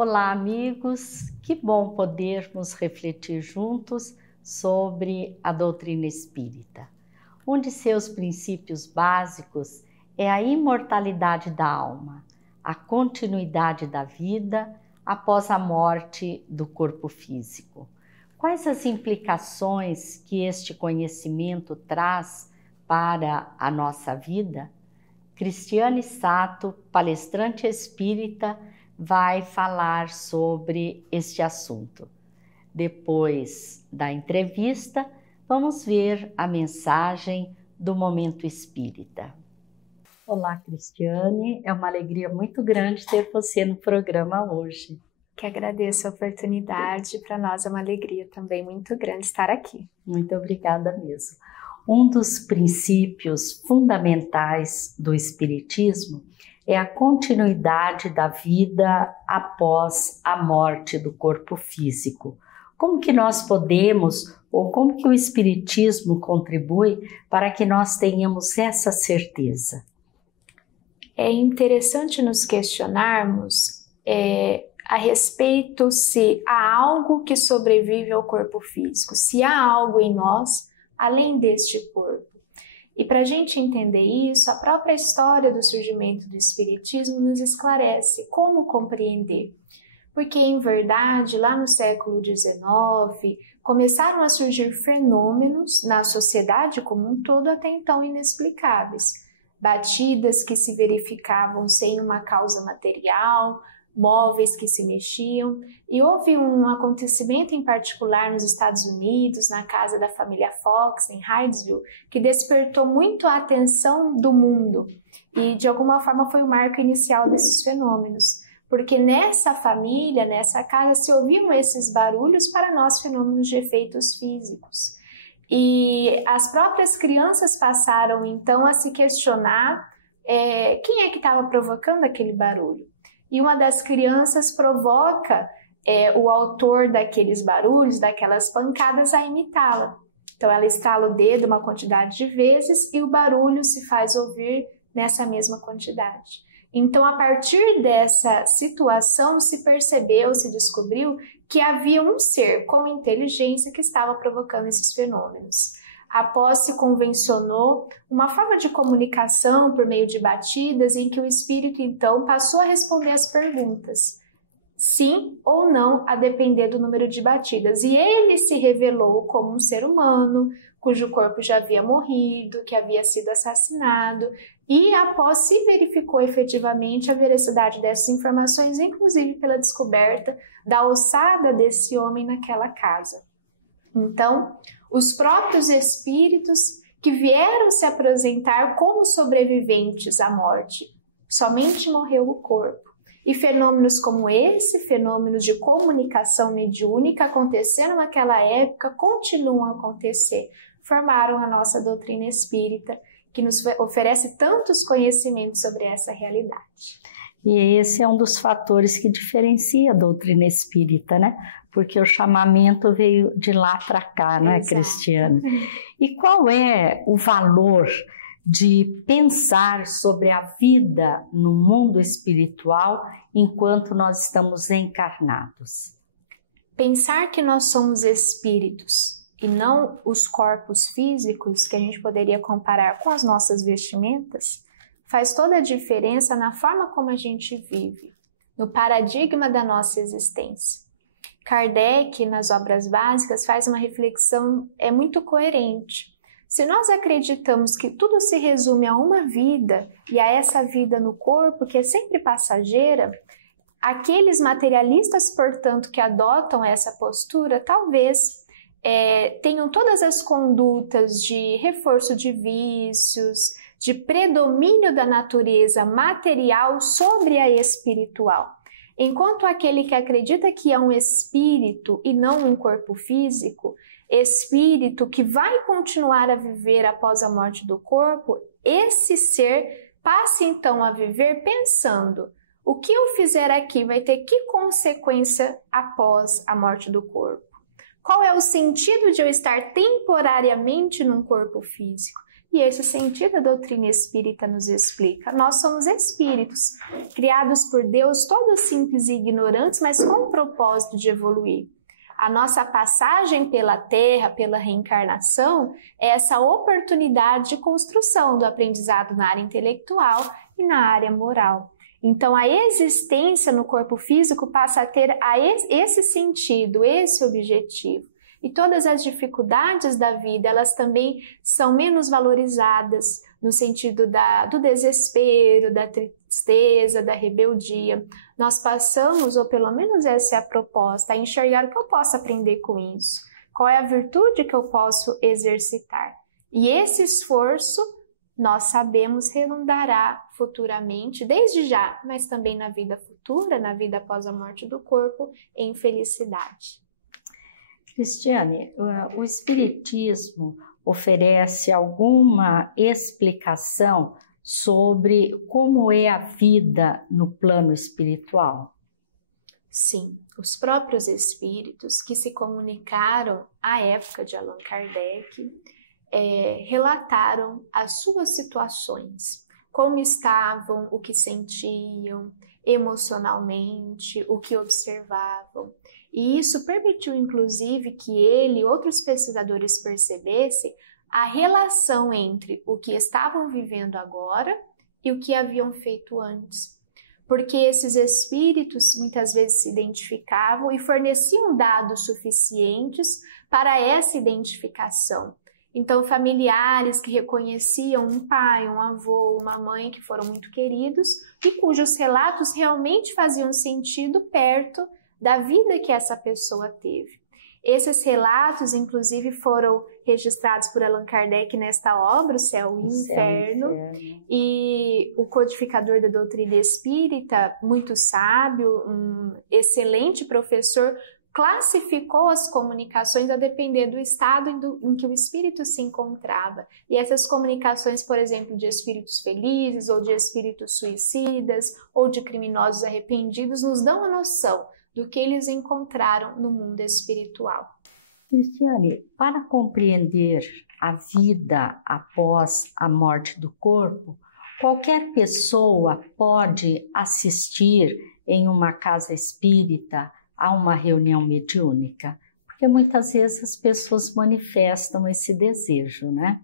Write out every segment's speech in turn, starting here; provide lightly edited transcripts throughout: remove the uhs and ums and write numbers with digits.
Olá, amigos! Que bom podermos refletir juntos sobre a doutrina espírita. Um de seus princípios básicos é a imortalidade da alma, a continuidade da vida após a morte do corpo físico. Quais as implicações que este conhecimento traz para a nossa vida? Cristiane Sato, palestrante espírita, vai falar sobre este assunto. Depois da entrevista, vamos ver a mensagem do Momento Espírita. Olá, Cristiane, é uma alegria muito grande ter você no programa hoje. Que agradeço a oportunidade, para nós é uma alegria também muito grande estar aqui. Muito obrigada mesmo. Um dos princípios fundamentais do Espiritismo é a continuidade da vida após a morte do corpo físico. Como que nós podemos, ou como que o Espiritismo contribui para que nós tenhamos essa certeza? É interessante nos questionarmos a respeito se há algo que sobrevive ao corpo físico, se há algo em nós além deste corpo. E para a gente entender isso, a própria história do surgimento do Espiritismo nos esclarece como compreender. Porque, em verdade, lá no século XIX, começaram a surgir fenômenos na sociedade como um todo até então inexplicáveis. Batidas que se verificavam sem uma causa material, móveis que se mexiam, e houve um acontecimento em particular nos Estados Unidos, na casa da família Fox, em Hydesville, que despertou muito a atenção do mundo e de alguma forma foi o marco inicial desses fenômenos, porque nessa família, nessa casa, se ouviam esses barulhos para nós fenômenos de efeitos físicos. E as próprias crianças passaram então a se questionar quem é que estava provocando aquele barulho. E uma das crianças provoca o autor daqueles barulhos, daquelas pancadas, a imitá-la. Então ela estala o dedo uma quantidade de vezes e o barulho se faz ouvir nessa mesma quantidade. Então, a partir dessa situação, se percebeu, se descobriu que havia um ser com inteligência que estava provocando esses fenômenos. Após se convencionou uma forma de comunicação por meio de batidas em que o espírito então passou a responder as perguntas, sim ou não, a depender do número de batidas. E ele se revelou como um ser humano, cujo corpo já havia morrido, que havia sido assassinado, e após se verificou efetivamente a veracidade dessas informações, inclusive pela descoberta da ossada desse homem naquela casa. Então, os próprios espíritos que vieram se apresentar como sobreviventes à morte, somente morreu o corpo. E fenômenos como esse, fenômenos de comunicação mediúnica acontecendo naquela época, continuam a acontecer. Formaram a nossa doutrina espírita, que nos oferece tantos conhecimentos sobre essa realidade. E esse é um dos fatores que diferencia a doutrina espírita, né? Porque o chamamento veio de lá para cá, não é, Cristiane? E qual é o valor de pensar sobre a vida no mundo espiritual enquanto nós estamos encarnados? Pensar que nós somos espíritos e não os corpos físicos, que a gente poderia comparar com as nossas vestimentas, faz toda a diferença na forma como a gente vive, no paradigma da nossa existência. Kardec, nas obras básicas, faz uma reflexão muito coerente. Se nós acreditamos que tudo se resume a uma vida e a essa vida no corpo, que é sempre passageira, aqueles materialistas, portanto, que adotam essa postura, talvez tenham todas as condutas de reforço de vícios, de predomínio da natureza material sobre a espiritual. Enquanto aquele que acredita que é um espírito e não um corpo físico, espírito que vai continuar a viver após a morte do corpo, esse ser passa então a viver pensando: o que eu fizer aqui vai ter que consequência após a morte do corpo? Qual é o sentido de eu estar temporariamente num corpo físico? E esse sentido a doutrina espírita nos explica. Nós somos espíritos, criados por Deus, todos simples e ignorantes, mas com o propósito de evoluir. A nossa passagem pela Terra, pela reencarnação, é essa oportunidade de construção do aprendizado na área intelectual e na área moral. Então, a existência no corpo físico passa a ter esse sentido, esse objetivo. E todas as dificuldades da vida, elas também são menos valorizadas no sentido do desespero, da tristeza, da rebeldia. Nós passamos, ou pelo menos essa é a proposta, a enxergar o que eu posso aprender com isso. Qual é a virtude que eu posso exercitar? E esse esforço, nós sabemos, redundará futuramente, desde já, mas também na vida futura, na vida após a morte do corpo, em felicidade. Cristiane, o Espiritismo oferece alguma explicação sobre como é a vida no plano espiritual? Sim, os próprios espíritos que se comunicaram à época de Allan Kardec relataram as suas situações, como estavam, o que sentiam emocionalmente, o que observavam. E isso permitiu, inclusive, que ele e outros pesquisadores percebessem a relação entre o que estavam vivendo agora e o que haviam feito antes. Porque esses espíritos muitas vezes se identificavam e forneciam dados suficientes para essa identificação. Então, familiares que reconheciam um pai, um avô, uma mãe que foram muito queridos e cujos relatos realmente faziam sentido perto da vida que essa pessoa teve. Esses relatos, inclusive, foram registrados por Allan Kardec nesta obra, O Céu e o Inferno. E o codificador da doutrina espírita, muito sábio, um excelente professor, classificou as comunicações a depender do estado em que o espírito se encontrava. E essas comunicações, por exemplo, de espíritos felizes, ou de espíritos suicidas, ou de criminosos arrependidos, nos dão a noção do que eles encontraram no mundo espiritual. Cristiane, para compreender a vida após a morte do corpo, qualquer pessoa pode assistir em uma casa espírita a uma reunião mediúnica? Porque muitas vezes as pessoas manifestam esse desejo, né?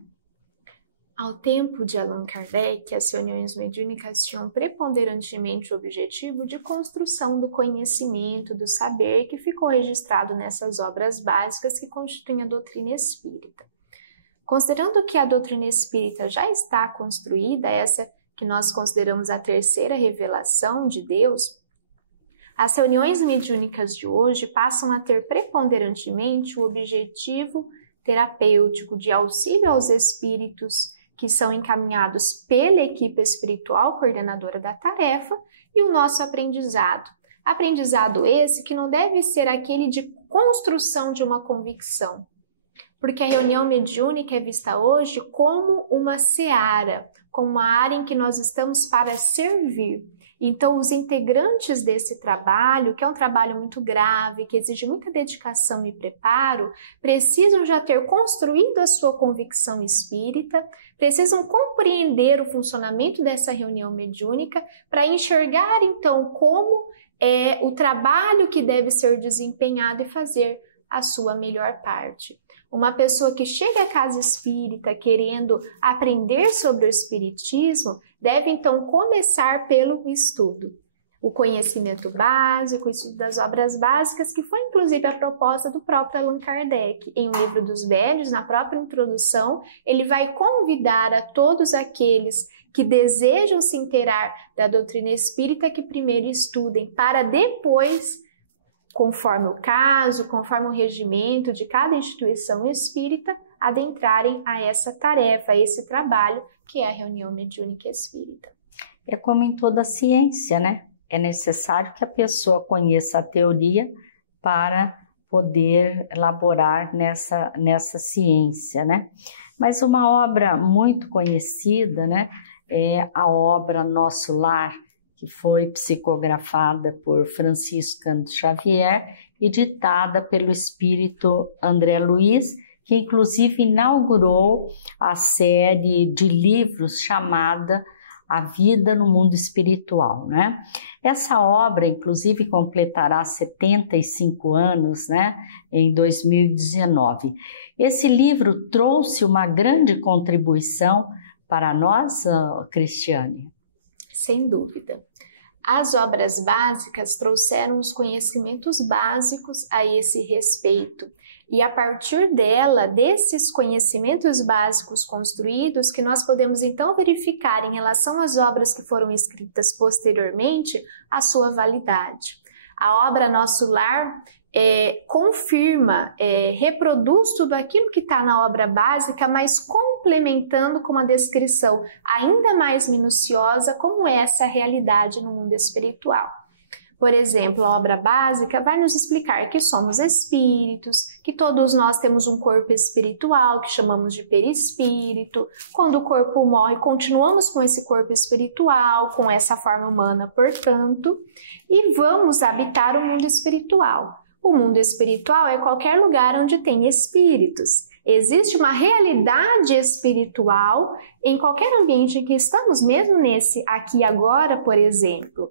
Ao tempo de Allan Kardec, as reuniões mediúnicas tinham preponderantemente o objetivo de construção do conhecimento, do saber, que ficou registrado nessas obras básicas que constituem a doutrina espírita. Considerando que a doutrina espírita já está construída, essa que nós consideramos a terceira revelação de Deus, as reuniões mediúnicas de hoje passam a ter preponderantemente o objetivo terapêutico de auxílio aos espíritos que são encaminhados pela equipe espiritual coordenadora da tarefa e o nosso aprendizado. Aprendizado esse que não deve ser aquele de construção de uma convicção, porque a reunião mediúnica é vista hoje como uma seara, como uma área em que nós estamos para servir. Então, os integrantes desse trabalho, que é um trabalho muito grave, que exige muita dedicação e preparo, precisam já ter construído a sua convicção espírita, precisam compreender o funcionamento dessa reunião mediúnica para enxergar, então, como é o trabalho que deve ser desempenhado e fazer a sua melhor parte. Uma pessoa que chega à casa espírita querendo aprender sobre o espiritismo deve então começar pelo estudo. O conhecimento básico, o estudo das obras básicas, que foi inclusive a proposta do próprio Allan Kardec. Em O Livro dos Médiuns, na própria introdução, ele vai convidar a todos aqueles que desejam se inteirar da doutrina espírita que primeiro estudem, para depois, conforme o caso, conforme o regimento de cada instituição espírita, adentrarem a essa tarefa, a esse trabalho que é a reunião mediúnica espírita. É como em toda ciência, né? É necessário que a pessoa conheça a teoria para poder elaborar nessa ciência, né? Mas uma obra muito conhecida, né, é a obra Nosso Lar, que foi psicografada por Francisco Cândido Xavier e ditada pelo espírito André Luiz, que inclusive inaugurou a série de livros chamada A Vida no Mundo Espiritual, né? Essa obra, inclusive, completará 75 anos, né, em 2019. Esse livro trouxe uma grande contribuição para nós, Cristiane? Sem dúvida. As obras básicas trouxeram os conhecimentos básicos a esse respeito. E a partir desses conhecimentos básicos construídos, que nós podemos então verificar em relação às obras que foram escritas posteriormente, a sua validade. A obra Nosso Lar confirma, reproduz tudo aquilo que está na obra básica, mas complementando com uma descrição ainda mais minuciosa como é essa realidade no mundo espiritual. Por exemplo, a obra básica vai nos explicar que somos espíritos, que todos nós temos um corpo espiritual, que chamamos de perispírito. Quando o corpo morre, continuamos com esse corpo espiritual, com essa forma humana, portanto, e vamos habitar o mundo espiritual. O mundo espiritual é qualquer lugar onde tem espíritos. Existe uma realidade espiritual em qualquer ambiente em que estamos, mesmo nesse aqui e agora, por exemplo.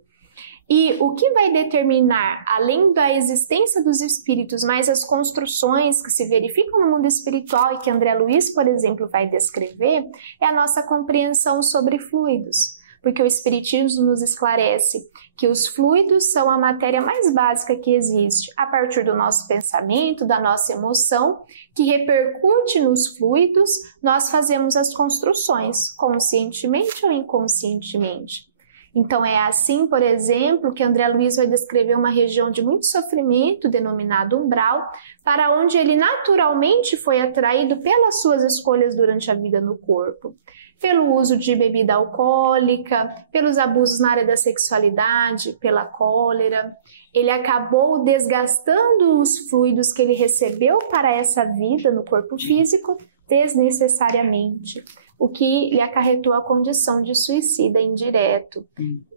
E o que vai determinar, além da existência dos espíritos, mas as construções que se verificam no mundo espiritual e que André Luiz, por exemplo, vai descrever, é a nossa compreensão sobre fluidos. Porque o Espiritismo nos esclarece que os fluidos são a matéria mais básica que existe, a partir do nosso pensamento, da nossa emoção, que repercute nos fluidos, nós fazemos as construções, conscientemente ou inconscientemente. Então é assim, por exemplo, que André Luiz vai descrever uma região de muito sofrimento, denominado umbral, para onde ele naturalmente foi atraído pelas suas escolhas durante a vida no corpo. Pelo uso de bebida alcoólica, pelos abusos na área da sexualidade, pela cólera. Ele acabou desgastando os fluidos que ele recebeu para essa vida no corpo físico desnecessariamente, o que lhe acarretou a condição de suicida indireto.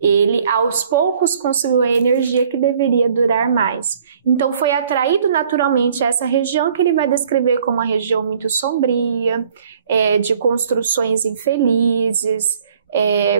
Ele, aos poucos, consumiu a energia que deveria durar mais. Então, foi atraído naturalmente a essa região que ele vai descrever como uma região muito sombria, de construções infelizes,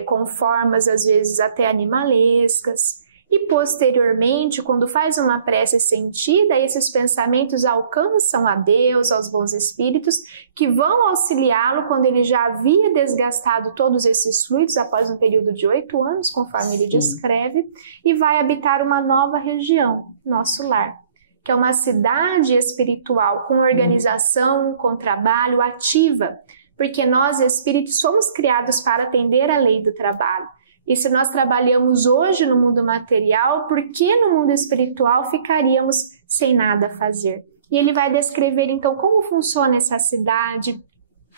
com formas, às vezes, até animalescas. E, posteriormente, quando faz uma prece sentida, esses pensamentos alcançam a Deus, aos bons espíritos, que vão auxiliá-lo quando ele já havia desgastado todos esses fluidos após um período de 8 anos, conforme ele descreve, e vai habitar uma nova região, Nosso Lar, que é uma cidade espiritual com organização, com trabalho ativa, porque nós, espíritos, somos criados para atender a lei do trabalho. E se nós trabalhamos hoje no mundo material, por que no mundo espiritual ficaríamos sem nada a fazer? E ele vai descrever então como funciona essa cidade,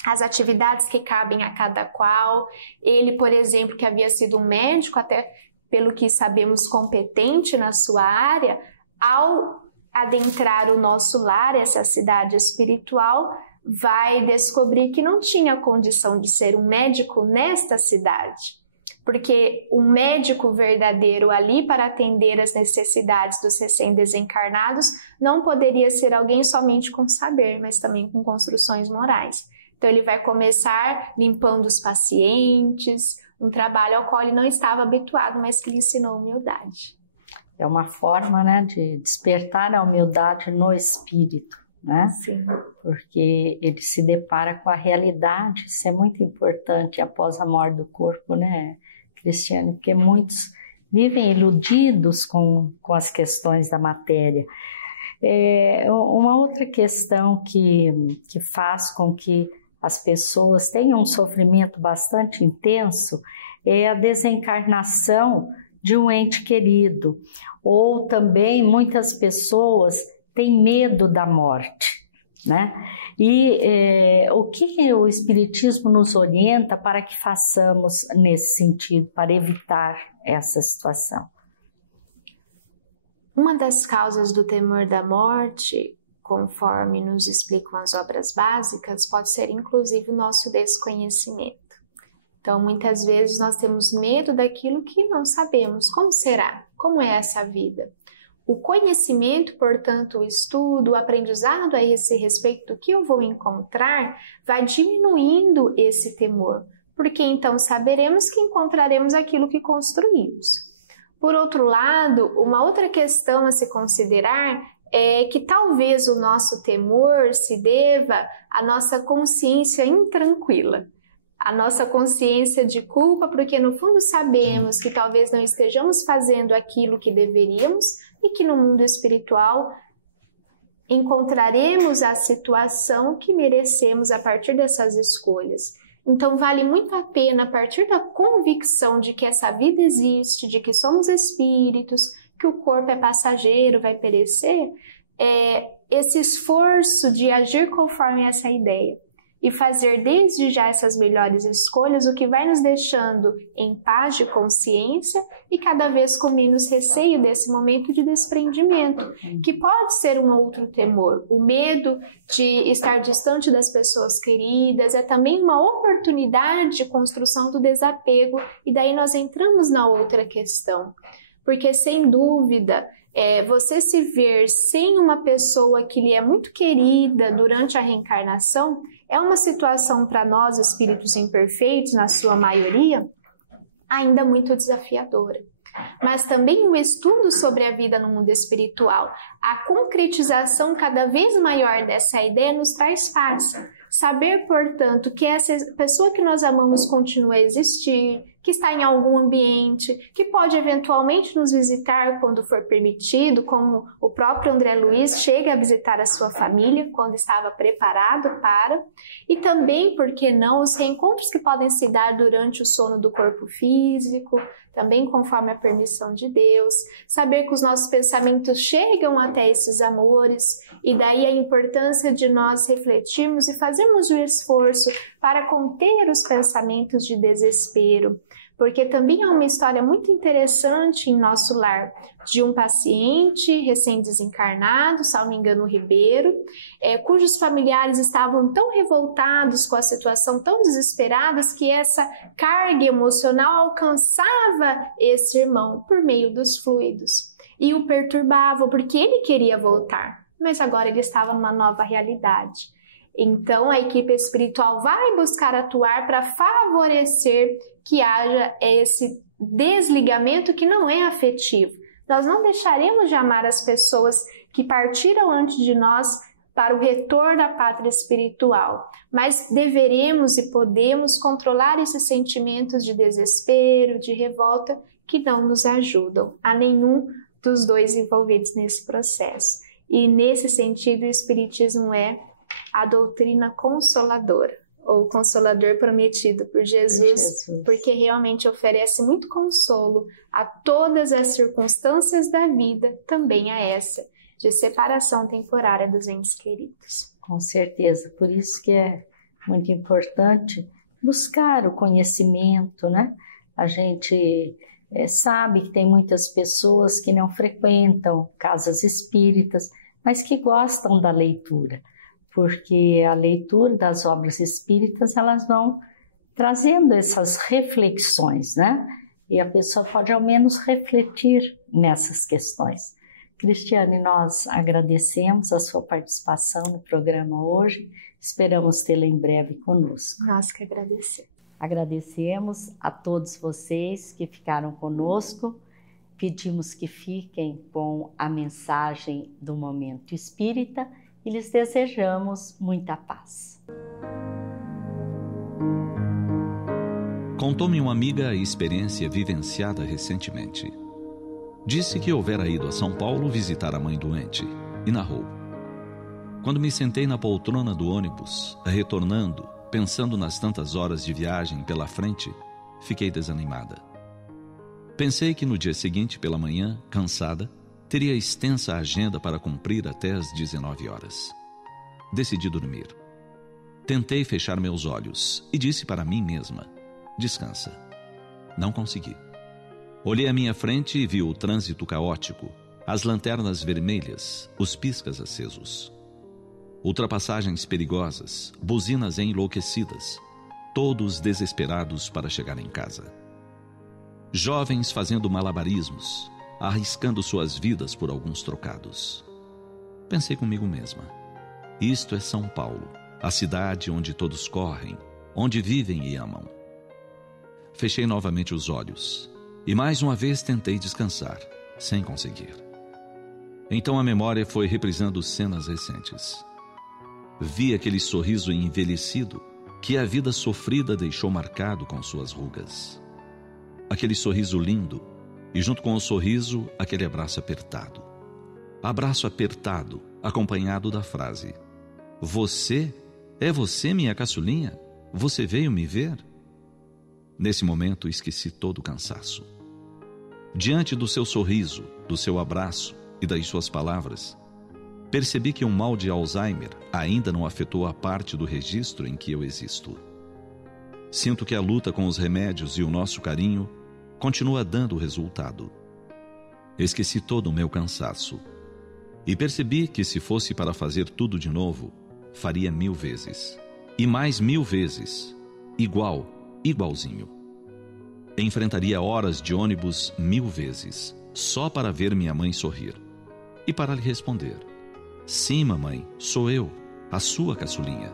as atividades que cabem a cada qual. Ele, por exemplo, que havia sido um médico, até pelo que sabemos competente na sua área, ao adentrar o Nosso Lar, essa cidade espiritual, vai descobrir que não tinha condição de ser um médico nesta cidade. Porque um médico verdadeiro ali para atender as necessidades dos recém-desencarnados não poderia ser alguém somente com saber, mas também com construções morais. Então ele vai começar limpando os pacientes, um trabalho ao qual ele não estava habituado, mas que lhe ensinou humildade. É uma forma, né, de despertar a humildade no espírito, né? Sim. Porque ele se depara com a realidade, isso é muito importante após a morte do corpo, né, Cristiane? Porque muitos vivem iludidos com as questões da matéria. Uma outra questão que faz com que as pessoas tenham um sofrimento bastante intenso é a desencarnação de um ente querido, ou também muitas pessoas têm medo da morte, né? E o que o Espiritismo nos orienta para que façamos nesse sentido, para evitar essa situação? Uma das causas do temor da morte, conforme nos explicam as obras básicas, pode ser inclusive o nosso desconhecimento. Então, muitas vezes nós temos medo daquilo que não sabemos. Como será? Como é essa vida? O conhecimento, portanto, o estudo, o aprendizado a esse respeito do que eu vou encontrar, vai diminuindo esse temor, porque então saberemos que encontraremos aquilo que construímos. Por outro lado, uma outra questão a se considerar é que talvez o nosso temor se deva à nossa consciência intranquila, a nossa consciência de culpa, porque no fundo sabemos que talvez não estejamos fazendo aquilo que deveríamos e que no mundo espiritual encontraremos a situação que merecemos a partir dessas escolhas. Então vale muito a pena, a partir da convicção de que essa vida existe, de que somos espíritos, que o corpo é passageiro, vai perecer, esse esforço de agir conforme essa ideia e fazer desde já essas melhores escolhas, o que vai nos deixando em paz de consciência e cada vez com menos receio desse momento de desprendimento, que pode ser um outro temor. O medo de estar distante das pessoas queridas é também uma oportunidade de construção do desapego, e daí nós entramos na outra questão. Porque, sem dúvida, você se ver sem uma pessoa que lhe é muito querida durante a reencarnação é uma situação para nós, espíritos imperfeitos, na sua maioria, ainda muito desafiadora. Mas também o estudo sobre a vida no mundo espiritual, a concretização cada vez maior dessa ideia nos traz paz. Saber, portanto, que essa pessoa que nós amamos continua a existir, que está em algum ambiente, que pode eventualmente nos visitar quando for permitido, como o próprio André Luiz chega a visitar a sua família quando estava preparado para, e também, por que não, os reencontros que podem se dar durante o sono do corpo físico, também conforme a permissão de Deus, saber que os nossos pensamentos chegam até esses amores, e daí a importância de nós refletirmos e fazermos o esforço para conter os pensamentos de desespero, porque também há uma história muito interessante em nosso lar de um paciente recém-desencarnado, salvo engano, Ribeiro, cujos familiares estavam tão revoltados com a situação, tão desesperados, que essa carga emocional alcançava esse irmão por meio dos fluidos e o perturbava, porque ele queria voltar, mas agora ele estava numa nova realidade. Então, a equipe espiritual vai buscar atuar para favorecer que haja esse desligamento que não é afetivo. Nós não deixaremos de amar as pessoas que partiram antes de nós para o retorno à pátria espiritual, mas deveremos e podemos controlar esses sentimentos de desespero, de revolta, que não nos ajudam a nenhum dos dois envolvidos nesse processo. E nesse sentido, o Espiritismo é a doutrina consoladora, ou consolador prometido por Jesus, porque realmente oferece muito consolo a todas as circunstâncias da vida, também a essa, de separação temporária dos entes queridos. Com certeza, por isso que é muito importante buscar o conhecimento, né? A gente sabe que tem muitas pessoas que não frequentam casas espíritas, mas que gostam da leitura, porque a leitura das obras espíritas, elas vão trazendo essas reflexões, né? E a pessoa pode ao menos refletir nessas questões. Cristiane, nós agradecemos a sua participação no programa hoje, esperamos tê-la em breve conosco. Nós que agradecemos. Agradecemos a todos vocês que ficaram conosco, pedimos que fiquem com a mensagem do Momento Espírita e lhes desejamos muita paz. Contou-me uma amiga a experiência vivenciada recentemente. Disse que houvera ido a São Paulo visitar a mãe doente e narrou: quando me sentei na poltrona do ônibus, retornando, pensando nas tantas horas de viagem pela frente, fiquei desanimada. Pensei que no dia seguinte, pela manhã, cansada, teria extensa agenda para cumprir até às 19 horas. Decidi dormir. Tentei fechar meus olhos e disse para mim mesma: descansa. Não consegui. Olhei à minha frente e vi o trânsito caótico, as lanternas vermelhas, os piscas acesos. Ultrapassagens perigosas, buzinas enlouquecidas, todos desesperados para chegar em casa. Jovens fazendo malabarismos, arriscando suas vidas por alguns trocados. Pensei comigo mesma: isto é São Paulo, a cidade onde todos correm, onde vivem e amam. Fechei novamente os olhos e mais uma vez tentei descansar, sem conseguir. Então a memória foi reprisando cenas recentes. Vi aquele sorriso envelhecido que a vida sofrida deixou marcado com suas rugas. Aquele sorriso lindo e, junto com o sorriso, aquele abraço apertado. Abraço apertado, acompanhado da frase: você? É você, minha caçulinha? Você veio me ver? Nesse momento esqueci todo o cansaço. Diante do seu sorriso, do seu abraço e das suas palavras, percebi que um mal de Alzheimer ainda não afetou a parte do registro em que eu existo. Sinto que a luta com os remédios e o nosso carinho continua dando resultado. Esqueci todo o meu cansaço e percebi que, se fosse para fazer tudo de novo, faria 1000 vezes. E mais 1000 vezes. Igualzinho. Enfrentaria horas de ônibus 1000 vezes, só para ver minha mãe sorrir. E para lhe responder: sim, mamãe, sou eu, a sua caçulinha.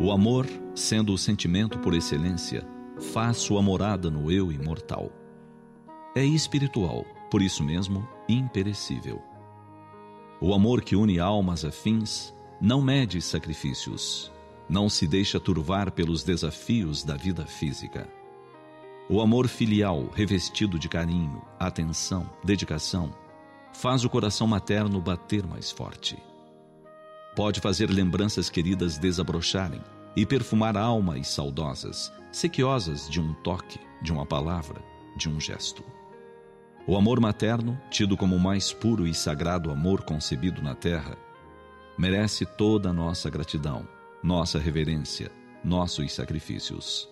O amor, sendo o sentimento por excelência, faz sua morada no eu imortal. É espiritual, por isso mesmo, imperecível. O amor que une almas afins não mede sacrifícios, não se deixa turvar pelos desafios da vida física. O amor filial, revestido de carinho, atenção, dedicação, faz o coração materno bater mais forte. Pode fazer lembranças queridas desabrocharem e perfumar almas saudosas, sequiosas de um toque, de uma palavra, de um gesto. O amor materno, tido como o mais puro e sagrado amor concebido na terra, merece toda a nossa gratidão, nossa reverência, nossos sacrifícios.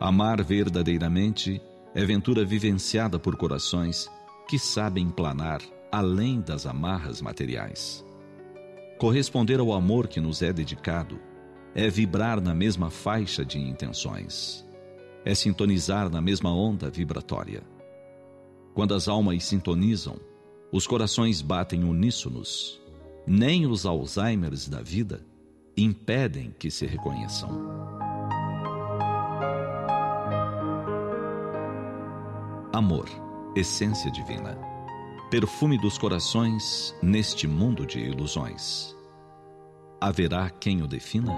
Amar verdadeiramente é ventura vivenciada por corações que sabem planar além das amarras materiais. Corresponder ao amor que nos é dedicado é vibrar na mesma faixa de intenções, é sintonizar na mesma onda vibratória. Quando as almas sintonizam, os corações batem uníssonos. Nem os Alzheimers da vida impedem que se reconheçam. Amor, essência divina, perfume dos corações neste mundo de ilusões. Haverá quem o defina?